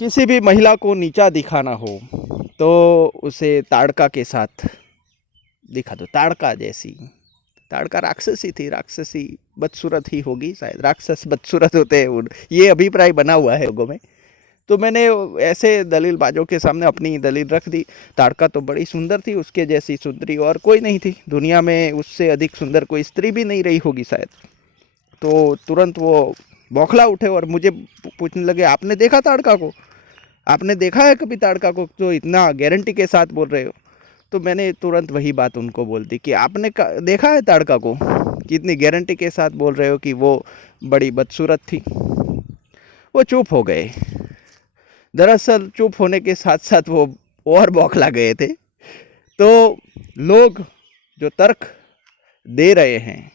किसी भी महिला को नीचा दिखाना हो तो उसे ताड़का के साथ दिखा दो। ताड़का जैसी, ताड़का राक्षसी थी, राक्षसी बदसूरत ही होगी शायद, राक्षस बदसूरत होते हैं, ये अभिप्राय बना हुआ है लोगों में। तो मैंने ऐसे दलीलबाजों के सामने अपनी दलील रख दी। ताड़का तो बड़ी सुंदर थी, उसके जैसी सुंदरी और कोई नहीं थी दुनिया में, उससे अधिक सुंदर कोई स्त्री भी नहीं रही होगी शायद। तो तुरंत वो बौखला उठे और मुझे पूछने लगे, आपने देखा ताड़का को? आपने देखा है कभी ताड़का को, तो इतना गारंटी के साथ बोल रहे हो? तो मैंने तुरंत वही बात उनको बोल दी कि आपने देखा है ताड़का को, कि इतनी गारंटी के साथ बोल रहे हो कि वो बड़ी बदसूरत थी। वो चुप हो गए। दरअसल चुप होने के साथ साथ वो और बौखला गए थे। तो लोग जो तर्क दे रहे हैं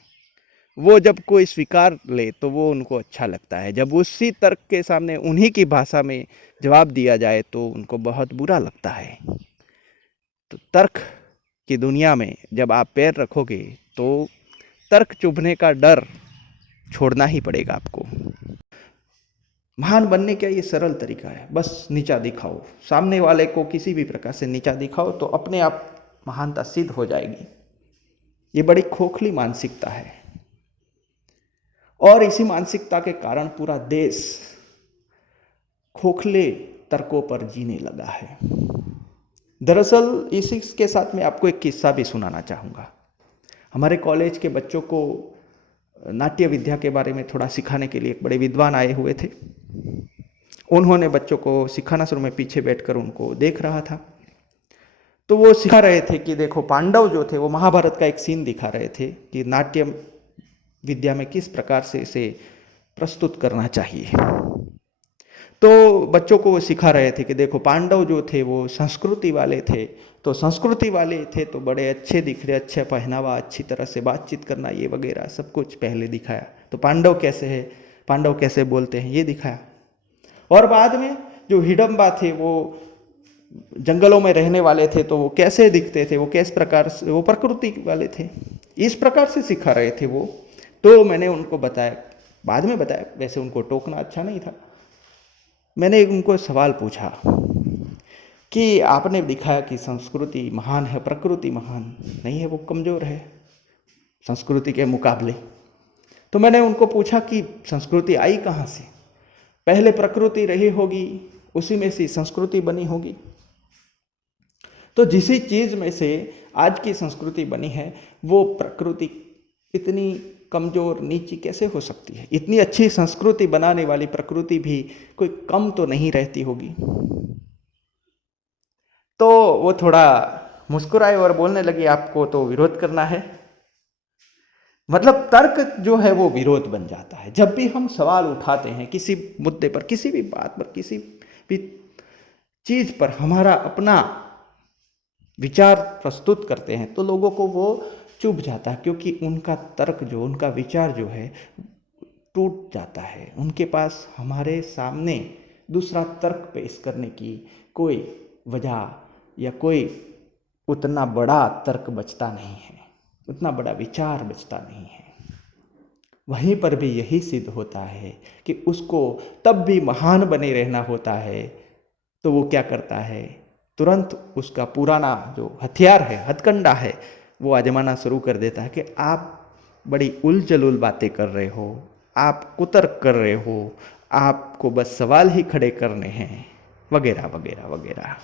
वो जब कोई स्वीकार ले तो वो उनको अच्छा लगता है, जब उसी तर्क के सामने उन्हीं की भाषा में जवाब दिया जाए तो उनको बहुत बुरा लगता है। तो तर्क की दुनिया में जब आप पैर रखोगे तो तर्क चुभने का डर छोड़ना ही पड़ेगा आपको। महान बनने का ये सरल तरीका है, बस नीचा दिखाओ, सामने वाले को किसी भी प्रकार से नीचा दिखाओ तो अपने आप महानता सिद्ध हो जाएगी। ये बड़ी खोखली मानसिकता है और इसी मानसिकता के कारण पूरा देश खोखले तर्कों पर जीने लगा है। दरअसल इसी के साथ मैं आपको एक किस्सा भी सुनाना चाहूँगा। हमारे कॉलेज के बच्चों को नाट्य विद्या के बारे में थोड़ा सिखाने के लिए एक बड़े विद्वान आए हुए थे। उन्होंने बच्चों को सिखाना शुरू में पीछे बैठकर उनको देख रहा था। तो वो सिखा रहे थे कि देखो, पांडव जो थे वो महाभारत का एक सीन दिखा रहे थे कि नाट्य विद्या में किस प्रकार से इसे प्रस्तुत करना चाहिए। तो बच्चों को वो सिखा रहे थे कि देखो, पांडव जो थे वो संस्कृति वाले थे, तो संस्कृति वाले थे तो बड़े अच्छे दिख रहे, अच्छा पहनावा, अच्छी तरह से बातचीत करना, ये वगैरह सब कुछ पहले दिखाया। तो पांडव कैसे है, पांडव कैसे बोलते हैं, ये दिखाया। और बाद में जो हिडम्बा थे वो जंगलों में रहने वाले थे, तो वो कैसे दिखते थे, वो किस प्रकार से, वो प्रकृति वाले थे, इस प्रकार से सिखा रहे थे वो। तो मैंने उनको बताया, बाद में बताया, वैसे उनको टोकना अच्छा नहीं था। मैंने उनको सवाल पूछा कि आपने दिखाया कि संस्कृति महान है, प्रकृति महान नहीं है, वो कमज़ोर है संस्कृति के मुकाबले। तो मैंने उनको पूछा कि संस्कृति आई कहाँ से? पहले प्रकृति रही होगी, उसी में से संस्कृति बनी होगी। तो जिस चीज़ में से आज की संस्कृति बनी है वो प्रकृति इतनी कमज़ोर नीची कैसे हो सकती है? इतनी अच्छी संस्कृति बनाने वाली प्रकृति भी कोई कम तो नहीं रहती होगी। तो वो थोड़ा मुस्कुराए और बोलने लगी, आपको तो विरोध करना है। मतलब तर्क जो है वो विरोध बन जाता है। जब भी हम सवाल उठाते हैं किसी मुद्दे पर, किसी भी बात पर, किसी भी चीज़ पर हमारा अपना विचार प्रस्तुत करते हैं तो लोगों को वो चुभ जाता है, क्योंकि उनका तर्क जो, उनका विचार जो है टूट जाता है। उनके पास हमारे सामने दूसरा तर्क पेश करने की कोई वजह या कोई उतना बड़ा तर्क बचता नहीं है, उतना बड़ा विचार बचता नहीं है। वहीं पर भी यही सिद्ध होता है कि उसको तब भी महान बने रहना होता है। तो वो क्या करता है, तुरंत उसका पुराना जो हथियार है, हथकंडा है, वो आजमाना शुरू कर देता है कि आप बड़ी उलझुल बातें कर रहे हो, आप कुतर्क कर रहे हो, आपको बस सवाल ही खड़े करने हैं, वगैरह वगैरह वगैरह।